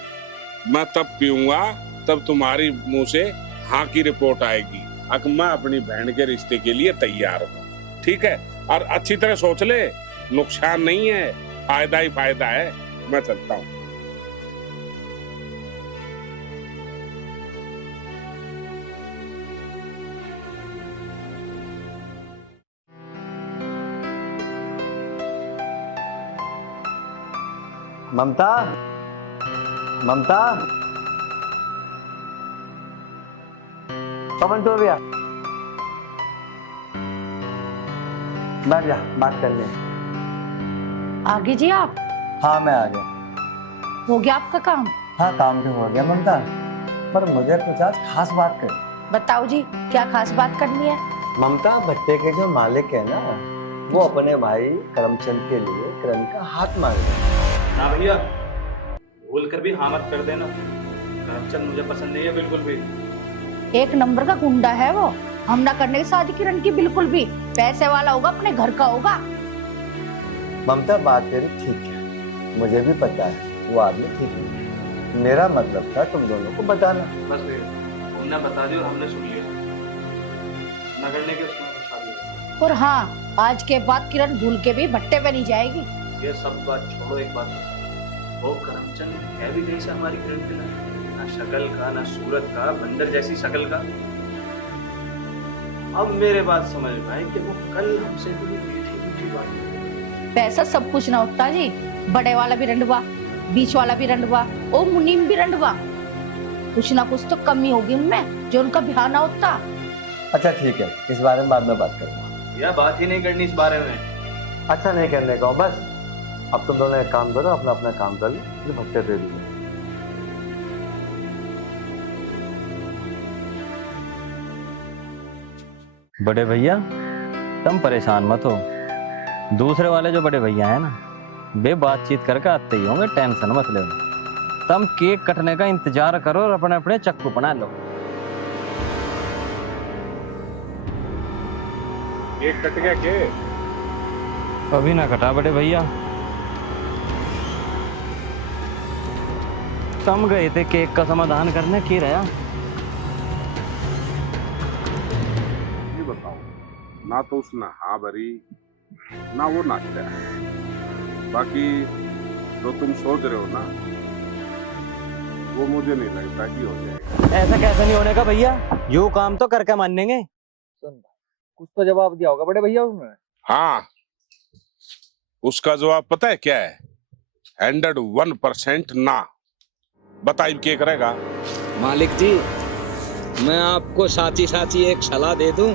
मैं तब पीऊंगा तब तुम्हारी मुंह से हाँ की रिपोर्ट आएगी। अब मैं अपनी बहन के रिश्ते के लिए तैयार हूँ, ठीक है? और अच्छी तरह सोच ले, नुकसान नहीं है, फायदा ही फायदा है। मैं चलता हूँ। ममता, ममता, पवन तो भैया बैठ जा, बात कर ले। आगे जी आप, हाँ मैं आ गया। हो गया आपका काम? हाँ काम तो हो गया ममता, पर मुझे कुछ आज खास बात कर। बताओ जी, क्या खास बात करनी है? ममता, भट्टे के जो मालिक है ना, वो अपने भाई करमचंद के लिए किरण का हाथ मांग रहे हैं। ना भैया, भूल कर भी हाँ मत कर देना। करमचंद मुझे पसंद नहीं है बिल्कुल भी। एक नंबर का गुंडा है वो, हम ना करने की शादी किरण की बिल्कुल भी। पैसे वाला होगा, अपने घर का होगा। ममता बात तेरी ठीक है, मुझे भी पता है वो आदमी ठीक है। मेरा मतलब था तुम दोनों को बताना। बस भैया, उन्होंने बता दिया और हमने सुन लिया। ना करने के उसमें शादी। और हाँ, आज के बाद किरण भूल के भी भट्टे पे नहीं जाएगी। ये सब बात छोड़ो, एक बात बताओ, वो करमचंद है भी जैसा हमारी किरण के ना शक्ल का, ना सूरत का, बंदर जैसी शक्ल का। अब मेरे बात समझ में आई कि वो कल हमसे बड़ी मीठी मीठी बात। पैसा सब कुछ ना होता जी, बड़े वाला भी रंडवा, बीच वाला भी रंडवा, ओ मुनीम भी रंडवा। कुछ ना कुछ तो कमी होगी उनमें जो उनका बिहार ना होता। अच्छा ठीक है, इस बारे में बाद में बात करूंगा। यह बात ही नहीं करनी इस बारे में। अच्छा नहीं करने का, बस अब तुम दोनों एक काम करो, अपना अपना काम कर लो, मुझे भट्टे दे दीजिए। बड़े भैया, तुम परेशान मत हो। दूसरे वाले जो बड़े भैया हैं ना, वे बातचीत करके आते ही होंगे, टेंशन मत लो। तुम केक कटने का इंतजार करो और अपने अपने चक्कू बना लो। केक कट गया के? अभी ना कटा बड़े भैया, तुम गए थे केक का समाधान करने, की रहा? ये बताओ, ना तो उसने हाँ भरी, ना वो नाचा। बाकी जो तुम सोच रहे हो ना, वो मुझे नहीं लगता कि हो जाएगा। ऐसा कैसे नहीं होने का भैया, यो काम तो करके मानेंगे। कुछ तो जवाब दिया होगा बड़े भैया उसने। हाँ, उसका जवाब पता है क्या है? 101% ना। बताइए क्या करेगा? मालिक जी, मैं आपको साची साची एक सलाह दे दूं।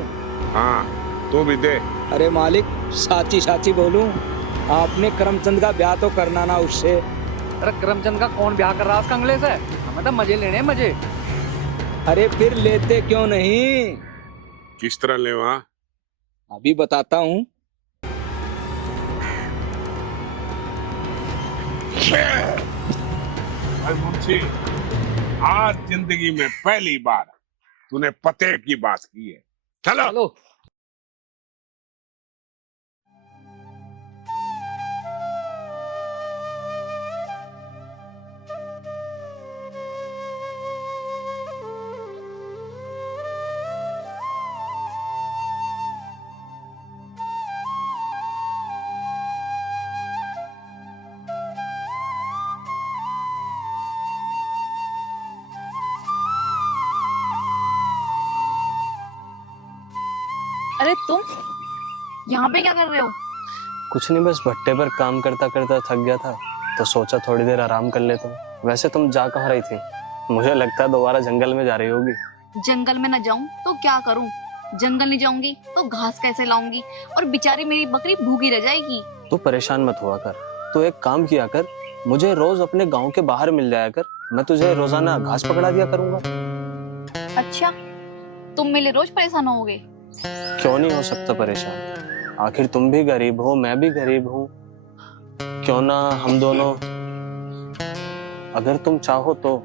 हाँ, तू भी दे। अरे मालिक, साची साची बोलूं, आपने करमचंद का ब्याह तो करना ना उससे। अरे करमचंद का कौन ब्याह कर रहा है उसका अंगले से? हमें तो मजे लेने हैं, मजे। अरे फिर लेते क्यों नहीं? किस तरह ले वहां? अभी बताता हूँ। मुंशी, आज जिंदगी में पहली बार तूने पते की बात की है। चलो, चलो। अरे तुम यहाँ पे क्या कर रहे हो? कुछ नहीं, बस भट्टे पर काम करता करता थक गया था तो सोचा थोड़ी देर आराम कर लेता हूँ। वैसे तुम जा कहाँ रही थी? मुझे लगता है दोबारा जंगल में जा रही होगी। जंगल में न जाऊं तो क्या करूं? जंगल नहीं जाऊंगी तो घास कैसे लाऊंगी? और बेचारी मेरी बकरी भूखी रह जाएगी। तू परेशान मत हुआ कर। तू एक काम किया कर, मुझे रोज अपने गांव के बाहर मिल जाया कर, मैं तुझे रोजाना घास पकड़ा दिया करूंगा। अच्छा, तुम मेरे रोज परेशान होगे? क्यों नहीं हो सकता परेशान? आखिर तुम भी गरीब हो, मैं भी गरीब हूँ। क्यों ना हम दोनों, अगर तुम चाहो तो।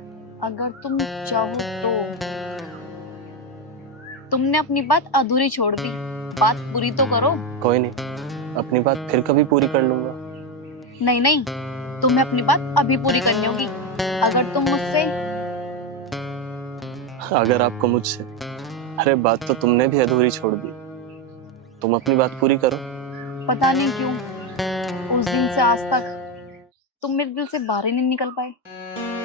अगर तुम चाहो तो। तुमने अपनी बात अधूरी छोड़ दी, बात पूरी तो करो। कोई नहीं, अपनी बात फिर कभी पूरी कर लूंगा। नहीं नहीं, तुम्हें अपनी बात अभी पूरी करनी होगी। अगर तुम मुझसे अगर आपको मुझसे, अरे बात तो तुमने भी अधूरी छोड़ दी। तुम अपनी बात पूरी करो। पता नहीं क्यों उस दिन से आज तक तुम मेरे दिल से बाहर ही नहीं निकल पाए।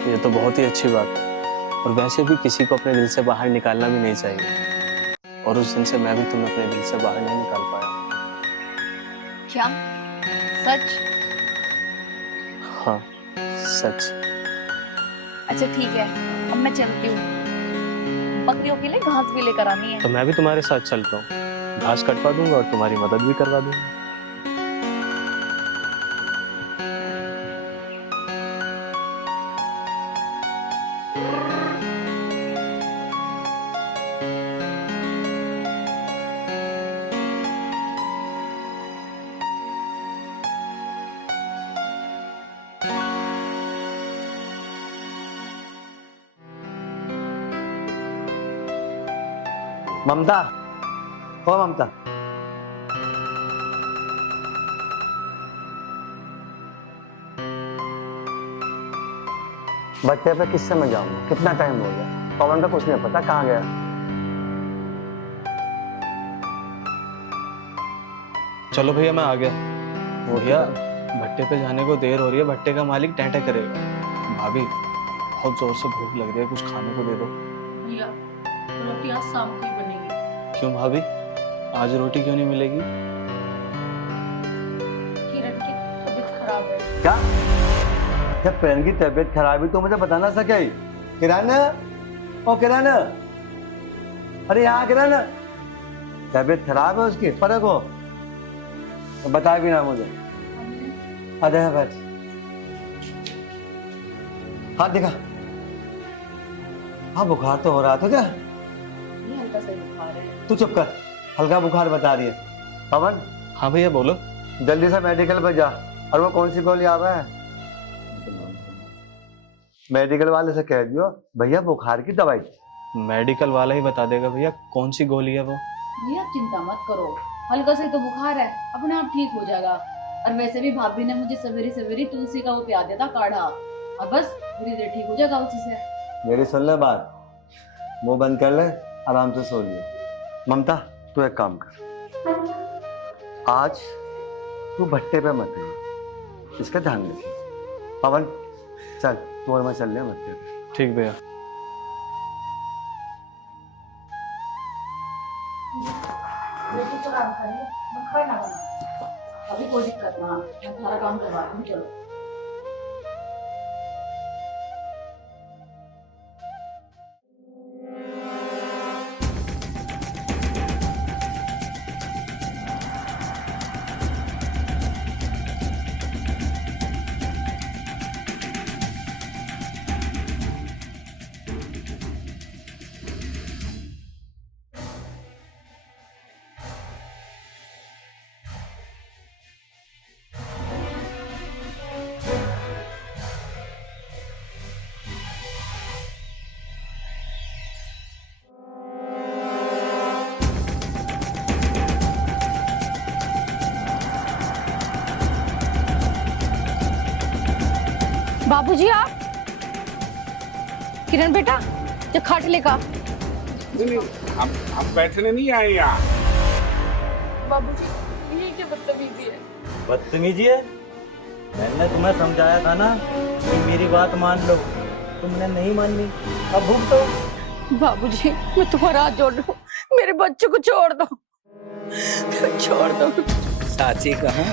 ये तो बहुत ही अच्छी बात है, और वैसे भी किसी को अपने दिल से बाहर निकालना भी नहीं चाहिए। और उस दिन से मैं भी तुम्हें अपने दिल से बाहर नहीं निकाल पाया। क्या सच? हाँ सच। अच्छा ठीक है, अब मैं चलती हूँ। बकरियों के लिए घास भी लेकर आनी है। तो मैं भी तुम्हारे साथ चलता हूँ, घास कटवा दूंगा और तुम्हारी मदद भी करवा दूंगा। ममता, ओ ममता, बच्चे पे किससे मैं जाऊंगा? कितना टाइम हो गया? पवन का कुछ नहीं पता कहाँ गया। चलो भैया, मैं आ गया। भैया, भट्टे पे जाने को देर हो रही है, भट्टे का मालिक टैंटे करेगा। भाभी, बहुत जोर से भूख लग रही है, कुछ खाने को दे दो। भैया रोटी आज शाम को ही बनेगी। क्यों भाभी, आज रोटी क्यों नहीं मिलेगी? किरण की तबीयत खराब है। क्या? जब बहन की तबीयत खराब है तो मुझे बता ना सके? किरण, ओ किरण, अरे यहाँ किरण, तबीयत खराब है उसकी, फर्क हो तो बता भी ना मुझे। अरे बैठ, हाथ दिखा। हाँ बुखार तो हो रहा था क्या? ये हल्का सा बुखार है। तू चुप कर, हल्का बुखार बता दिए। पवन, हाँ भैया बोलो। जल्दी से मेडिकल पर जा, और वो कौन सी गोली आवा है मेडिकल वाले से कह दियो भैया बुखार की दवाई। मेडिकल वाला ही बता देगा भैया कौन सी गोली है वो। भैया आप चिंता मत करो, हल्का सा ही तो बुखार है, अपने आप ठीक हो जाएगा। और वैसे भी भाभी ने मुझे सवेरे सवेरे तुलसी का वो पिया दिया था काढ़ा, और बस धीरे धीरे ठीक हो जाएगा उसी से। मेरी सुन ले बात, मुंह बंद कर ले, आराम से सो लिए। ममता तू एक काम कर, आज तू भट्टे पे मत रही, इसका ध्यान रखिए। पवन चल, तू और मैं चल रहे हैं भट्टे पे। ठीक भैया। रोटी तो काम करें, मैं खाना बना, अभी कोई दिक्कत ना, मैं सारा काम करवा दूँ। चलो बाबूजी आप? किरण बेटा, जो खाट लेकर। नहीं, हम बैठने नहीं आए यहाँ। बाबूजी ये क्या बदतमीजी है? बदतमीजी है? मैंने तुम्हें समझाया था ना कि मेरी बात मान लो, तुमने नहीं मानी, अब भुगतो। बाबूजी मैं तुम्हारा हाथ जोड़ रहा हूँ, मेरे बच्चों को छोड़ दो। छोड़ दो। साची कहा,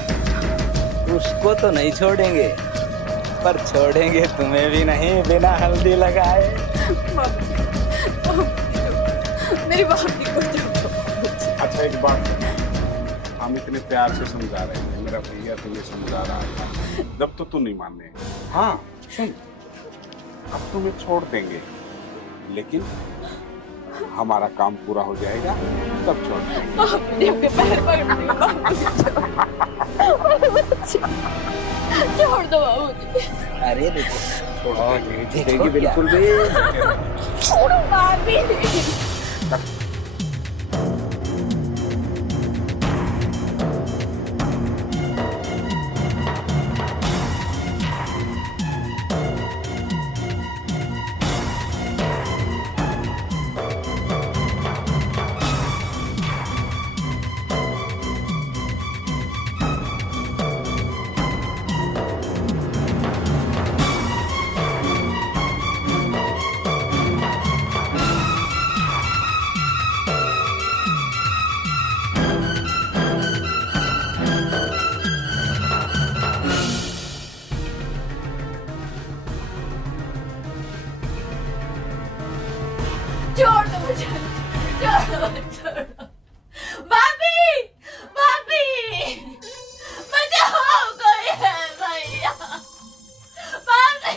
उसको तो नहीं छोड़ेंगे, पर छोड़ेंगे तुम्हें भी नहीं बिना हल्दी लगाए। मेरी भाभी को छोड़ो। अच्छा एक बात, हम इतने प्यार से समझा रहे थे, मेरा भैया तुम्हें समझा रहा था, जब तो तू नहीं मानने। हाँ सुन, अब तुम्हें छोड़ देंगे, लेकिन हमारा काम पूरा हो जाएगा तब छोड़ देंगे। आपके पैर पकड़ती हूँ। छोड़ दो बाबूजी। अरे देखो, छोड़ बिल्कुल भी। छोड़ो भाभी। छोड़ दो मुझे, छोड़ दो। भाभी, भाभी, बचाओ, कोई है भैया। भाभी,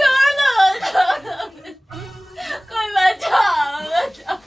छोड़ दो, कोई बचाओ, बचाओ।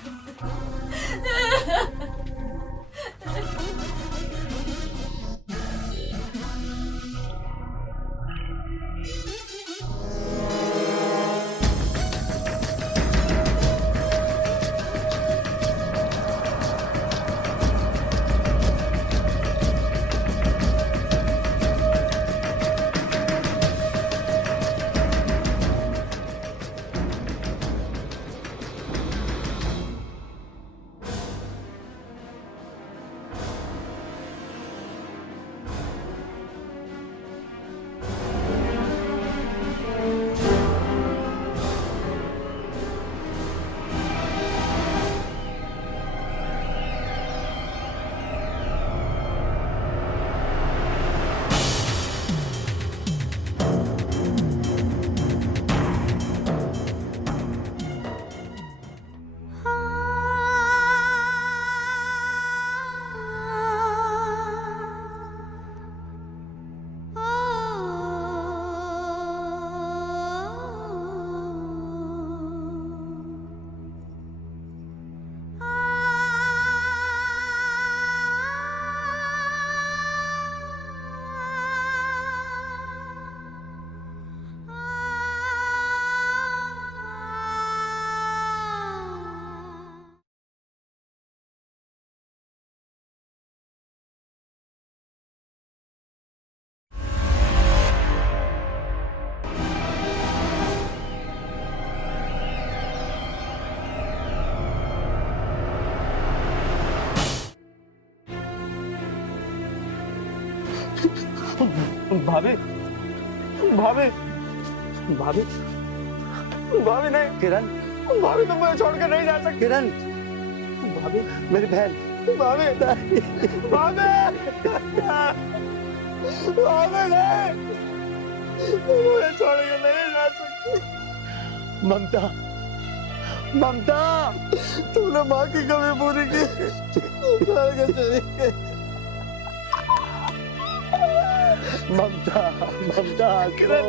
भाभी, भाभी, भाभी, भाभी नहीं। किरण, भाभी तुम मुझे छोड़कर नहीं जा सकती। किरण, भाभी, मेरी बहन, भाभी, भाभी, भाभी नहीं, मुझे छोड़कर नहीं जा सकती। ममता, ममता, तुमने माँ की कमी पूरी की। ममता, ममता, किरण,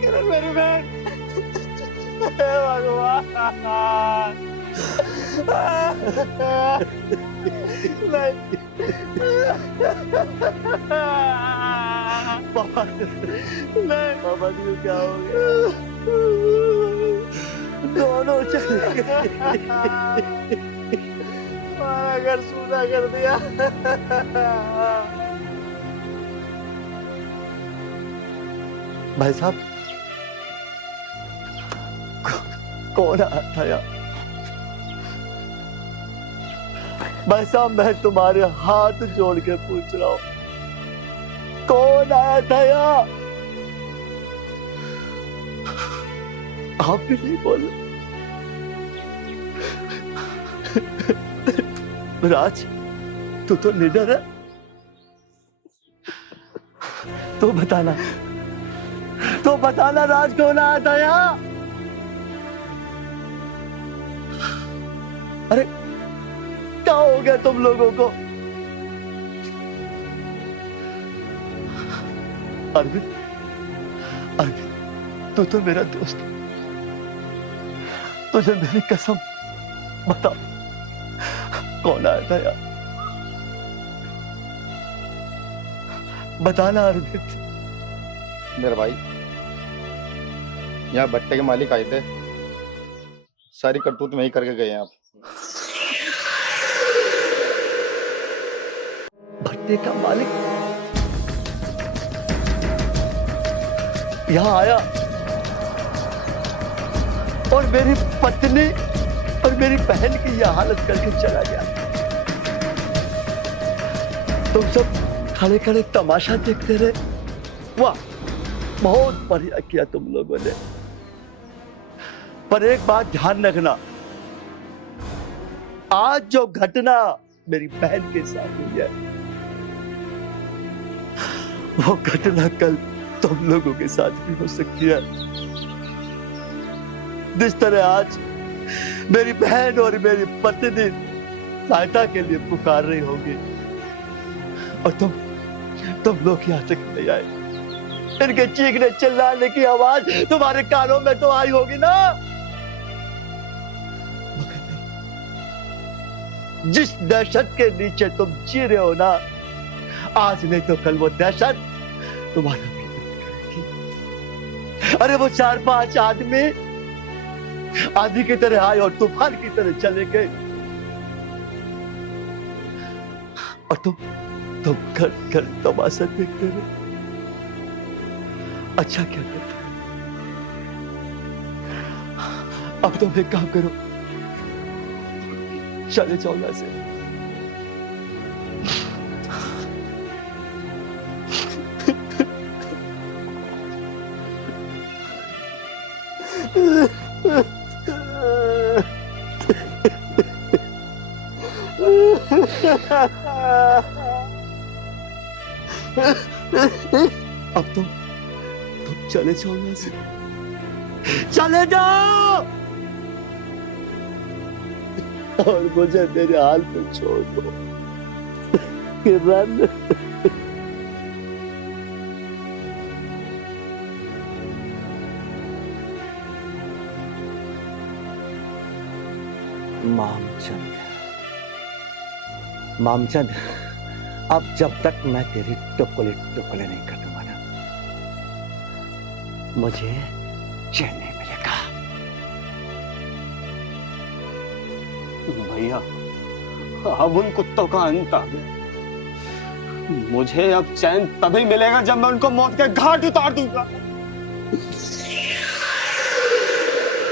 किरण मेरी बहन। हे भगवान, नहीं, पापा, नहीं, पापा जी को क्या हो गया? दोनों चले गए, हमारा घर सूना कर दिया। भाई साहब, कौन आया था यार? भाई साहब, मैं तुम्हारे हाथ जोड़ के पूछ रहा हूं, कौन आया था यार? आप भी नहीं बोले। राज, तू तो निडर है, तो बताना राज कौन आया था यहाँ? अरे क्या हो गया तुम लोगों को? अरविंद, तू तो मेरा दोस्त, तुझे मेरी कसम, बता कौन आया था यार? बताना अरविंद। मेरे भाई, यहाँ भट्टे के मालिक आए थे, सारी करतूत में ही करके गए हैं आप। भट्टे का मालिक यहाँ आया और मेरी पत्नी और मेरी बहन की यह हालत करके चला गया। तुम सब खड़े खड़े तमाशा देखते रहे। वाह, बहुत बढ़िया किया तुम लोगों ने। पर एक बात ध्यान रखना, आज जो घटना मेरी बहन के साथ हुई है, वो घटना कल तुम लोगों के साथ भी हो सकती है। जिस तरह आज मेरी बहन और मेरी पत्नी सहायता के लिए पुकार रही होगी और तुम लोग यहाँ तक नहीं आए, इनके चीखने चिल्लाने की आवाज तुम्हारे कानों में तो आई होगी ना? मगर नहीं, जिस दहशत के नीचे तुम जी रहे हो ना, आज नहीं तो कल वो दहशत तुम्हारा भी करेगी। अरे वो 4-5 आदमी आंधी की तरह आए और तूफान की तरह चले गए, और तुम घर तमाशा देखते रहे। अच्छा क्या करते? अब तुम एक काम करो, चले जाओ यहाँ से। अब तुम चले जाओ यहाँ से, चले जाओ और मुझे मेरे हाल पर छोड़ दो। किरण, मामचंद, अब जब तक मैं तेरी टुकड़े टुकड़े नहीं कर दूंगा ना, मुझे चैन नहीं मिलेगा। भैया, अब उन कुत्तों का अंत आ गया। मुझे अब चैन तभी मिलेगा जब मैं उनको मौत के घाट उतार दूंगा।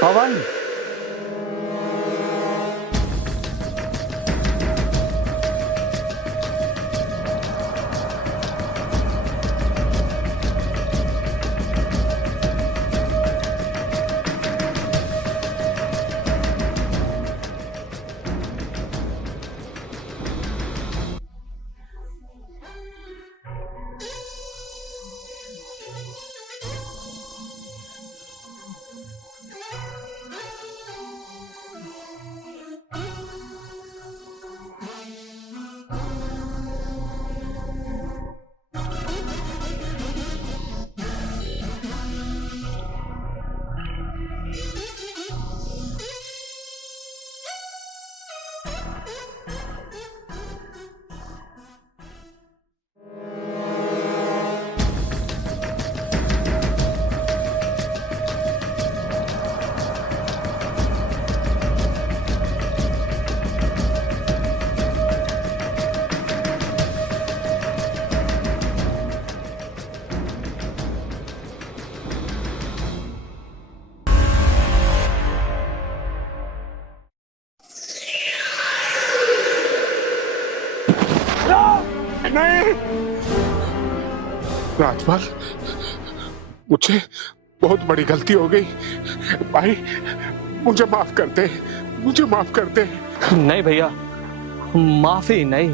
पवन, नहीं राजपाल, मुझे बहुत बड़ी गलती हो गई भाई, मुझे माफ कर दे, मुझे माफ कर दे। नहीं भैया, माफी नहीं,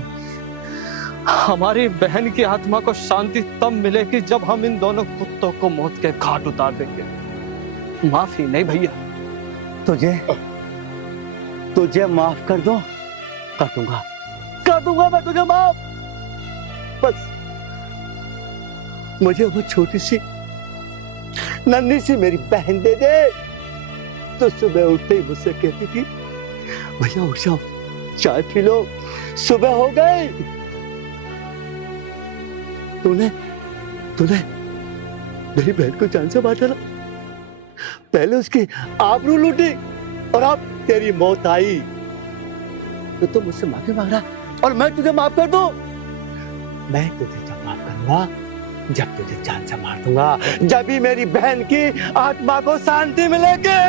हमारी बहन की आत्मा को शांति तब मिलेगी जब हम इन दोनों कुत्तों को मौत के घाट उतार देंगे। माफी नहीं भैया। तुझे माफ कर दो, कर दूंगा मैं तुझे माफ। बस मुझे वो छोटी सी नन्ही सी मेरी बहन दे दे। तो सुबह उठते ही मुझसे कहती थी, भैया उठ जाओ, चाय पी लो, सुबह हो गई। तूने मेरी बहन को जान से मारा ना, पहले उसकी आबरू लूटी और अब तेरी मौत आई तो तुम मुझसे माफी मांग रहा और मैं तुझे माफ कर दूं। मैं तुझे जब माफ करूंगा जब तुझे जान से मार दूंगा, जब ही मेरी बहन की आत्मा को शांति मिलेगी।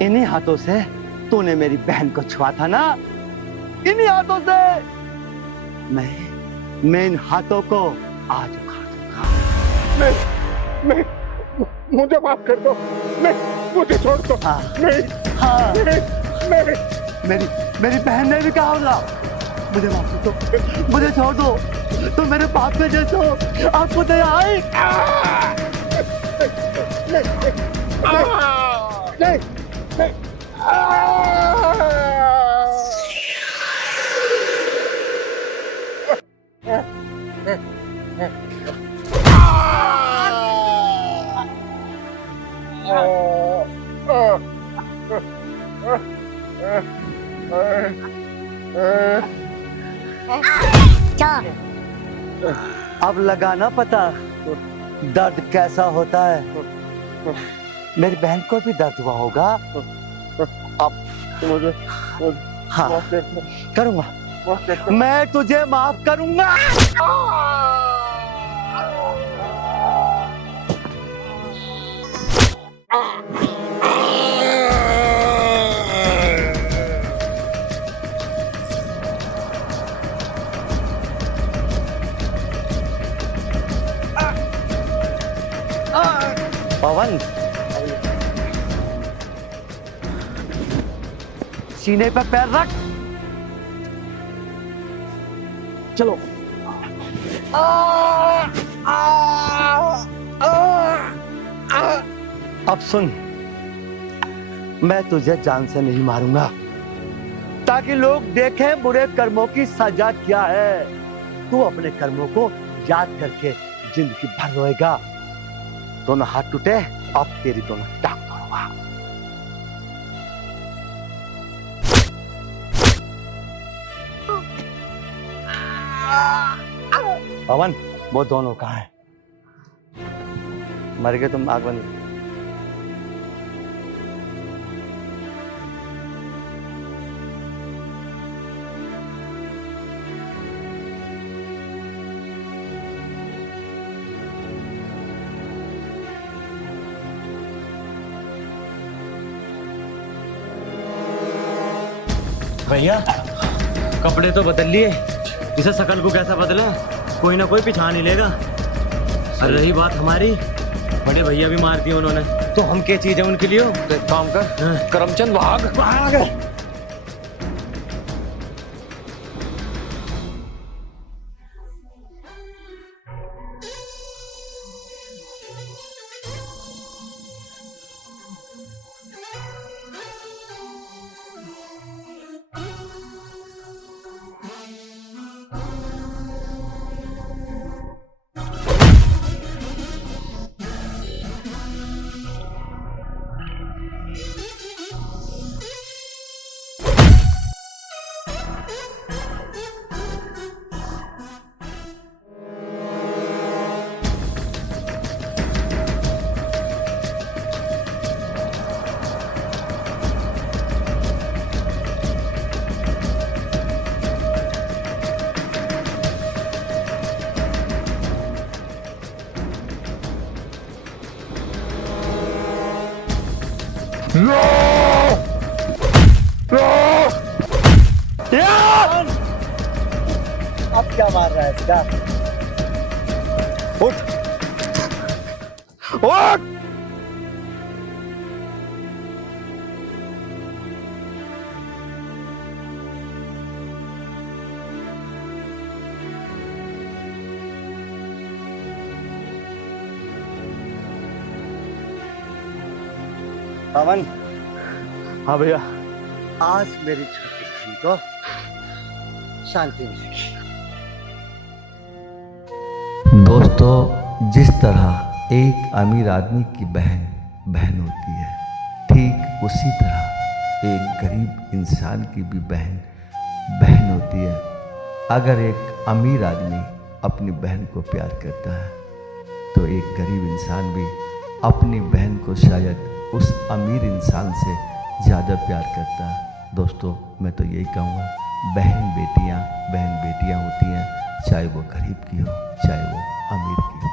इन्हीं हाथों से तूने मेरी बहन को छुआ था ना, इन्हीं हाथों से। मैं इन हाथों को आज उखाड़ दूंगा। नहीं, मुझे माफ कर दो, मुझे छोड़ दो। मेरी बहन ने भी कहा होगा, मुझे माफ कर दो, मुझे छोड़ दो, तो मेरे बाप के जैसे हो, आपको दया आई। नहीं। अब लगा ना पता दर्द कैसा होता है। मेरी बहन को भी दर्द हुआ होगा। अब मुझे हाँ करूंगा, मैं तुझे माफ करूंगा। पवन, सीने पे पैर रख, चलो। अब सुन, मैं तुझे जान से नहीं मारूंगा ताकि लोग देखें बुरे कर्मों की सजा क्या है। तू अपने कर्मों को याद करके जिंदगी भर रोएगा। दोनों हाथ टूटे, अब तेरी दोनों टांग तोड़ूंगा। पवन, वो दोनों कहाँ हैं? मर गए तुम आग बनी। भैया कपड़े तो बदल लिए, इसे शकल को कैसा बदले? कोई ना कोई पिछा नहीं लेगा। और रही बात हमारी, बड़े भैया भी मार दिए उन्होंने, तो हम क्या चीज है उनके लिए? एक काम कर, करमचंद भाग। अब क्या मार रहा है इसका? उठ उठ। पवन, हाँ भैया। आज मेरी छोटी बहन को शांति मिलेगी। दोस्तों, जिस तरह एक अमीर आदमी की बहन बहन होती है, ठीक उसी तरह एक गरीब इंसान की भी बहन बहन होती है। अगर एक अमीर आदमी अपनी बहन को प्यार करता है तो एक गरीब इंसान भी अपनी बहन को शायद उस अमीर इंसान से ज़्यादा प्यार करता है। दोस्तों, मैं तो यही कहूँगा, बहन बेटियाँ होती हैं, चाहे वो गरीब की हो चाहे वो अमीर की हो।